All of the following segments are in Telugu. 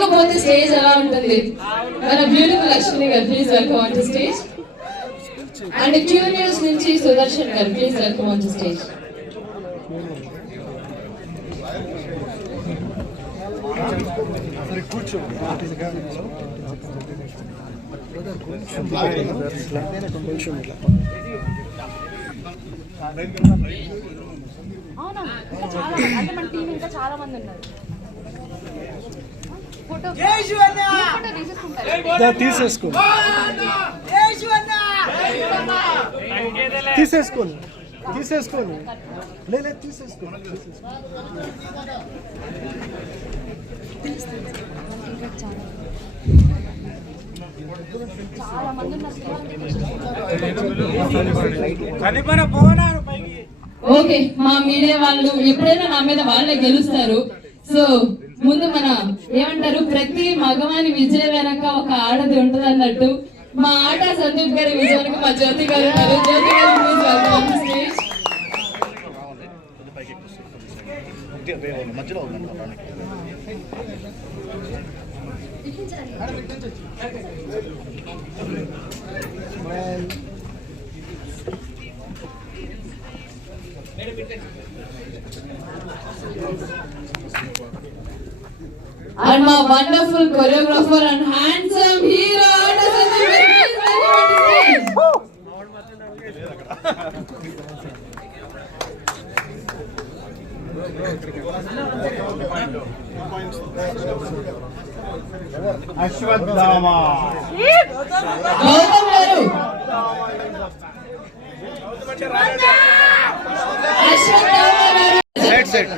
స్టేజ్ ఎలా ఉంటుంది మన బ్యూటిఫుల్ లక్ష్మి గారు please welcome on to stage and Q news నుంచి సుదర్శన్ గారు please welcome on to stage అవునా అంటే మన టీం ఇంకా చాలా మంది ఉన్నారు తీసేసుకోండి చాలా మంది ఉన్నారు. ఓకే మా మీడియా వాళ్ళు ఎప్పుడైనా నా మీద వాళ్ళే గెలుస్తారు. సో ముందు మన ఏమంటారు ప్రతి మగవాని విజయం వెనక ఒక ఆడది ఉంటది అన్నట్టు మా ఆట సందీప్ గారి విజయానికి మా జ్యోతి గారు ఉన్నారు. Jyothi garu please welcome on stage. And my wonderful choreographer and handsome hero Ashwatthama Gautham garu Ashwatthama గారు సెట్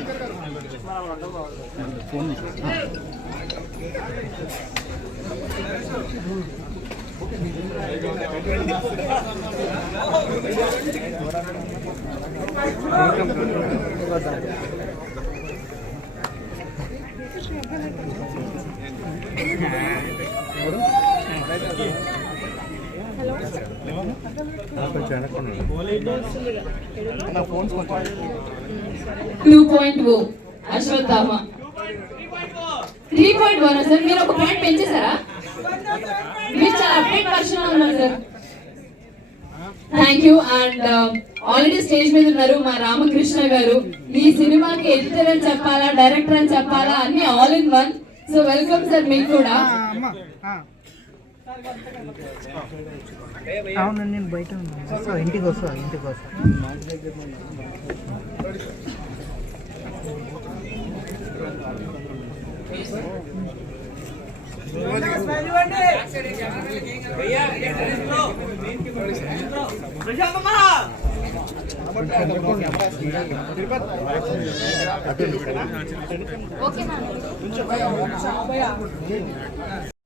అశ్వత్థామ 3.1 సార్ మీరు ఒక పాయింట్ పెంచేశారా? మీరు చాలా అప్డేట్ వర్షన్ ఉన్నారు sir. Thank you. And already stage మీద ఉన్నారు మా రామకృష్ణ గారు. ఈ సినిమాకి ఎడిటర్ అని చెప్పాలా డైరెక్టర్ అని చెప్పాలా అన్ని all in one. So welcome sir మీకు కూడా. అవును నేను బయట ఉన్నాను ఇంటికి వస్తా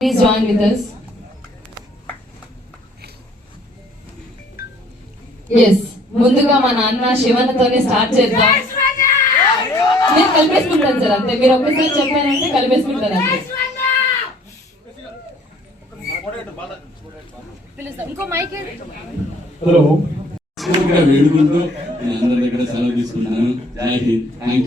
Please join with us. Yes, ముందుగా మా నాన్న శివన్నతోనే స్టార్ట్ చేద్దాం. మీరు కలిపేసుకుంటారు సార్ అంతే. మీరు ఒకసారి చెప్పారంటే కలిపేసుకుంటారు అంతే. ఇంకో మైక్ హలో వేడుకుంటూ నేను అందరి దగ్గర సెలవు తీసుకుంటున్నాను. జై హింద్. Thank you.